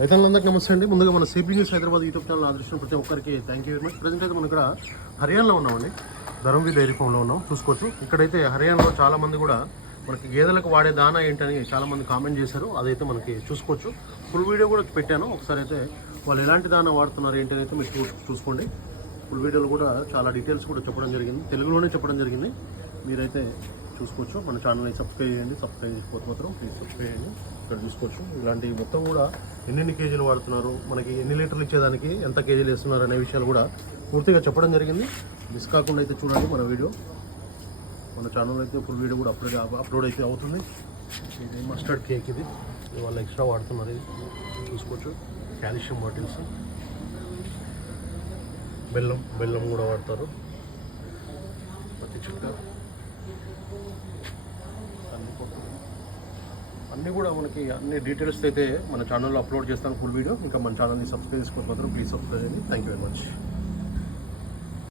రైతులందరికీ నమస్తే అండి. ముందుగా మన CB news Hyderabad YouTube channel ఆదర్శించిన ప్రతి ఒక్కరికి thank you very much present అయితే మనం ఇక్కడ హర్యానాలో ఉన్నామండి. ధరంవి డైరీ ఫామ్లో ఉన్నాం. చూసుకోవచ్చు. ఇక్కడైతే హర్యానాలో చాలామంది కూడా మనకి గేదెలకు వాడే దానా ఏంటని చాలామంది కామెంట్ చేశారు. అదైతే మనకి చూసుకోవచ్చు. ఫుల్ వీడియో కూడా పెట్టాను. ఒకసారి అయితే వాళ్ళు ఎలాంటి దానా వాడుతున్నారు ఏంటని అయితే మీరు చూ- చూసుకోండి. ఫుల్ వీడియోలు కూడా చాలా డీటెయిల్స్ కూడా చెప్పడం జరిగింది. తెలుగులోనే చెప్పడం జరిగింది. మీరైతే చూసుకోవచ్చు. మన ఛానల్ని సబ్స్క్రైబ్ చేయండి. సబ్స్క్రైబ్ చేసుకోవచ్చు మాత్రం ప్లీజ్ సబ్స్క్రైబ్ చేయండి. ఇక్కడ చూసుకోవచ్చు. ఇలాంటి మొత్తం కూడా ఎన్నెన్ని కేజీలు వాడుతున్నారు? మనకి ఎన్ని లీటర్లు ఇచ్చేదానికి ఎంత కేజీలు వేస్తున్నారు అనే విషయాలు కూడా పూర్తిగా చెప్పడం జరిగింది. మిస్ కాకుండా అయితే చూడండి మన వీడియో. మన ఛానల్ అయితే ఫుల్ వీడియో కూడా అప్లోడ్ అప్లోడ్ అయితే అవుతుంది. ఇది మస్టర్డ్ కేక్ ఇది. వాళ్ళు ఎక్స్ట్రా వాడుతున్నారు చూసుకోవచ్చు. Calcium bottles. బెల్లం బెల్లం కూడా వాడతారు. ప్రతి చుక్క అన్ని కొట్టు. అన్నీ కూడా మనకి అన్ని డీటెయిల్స్ అయితే మన ఛానల్లో అప్లోడ్ చేస్తాను ఫుల్ వీడియో ఇంకా మన ఛానల్ని సబ్స్క్రైబ్ చేసుకోవడం మాత్రం ప్లీజ్ సబ్స్క్రైబ్ చేయండి. Thank you very much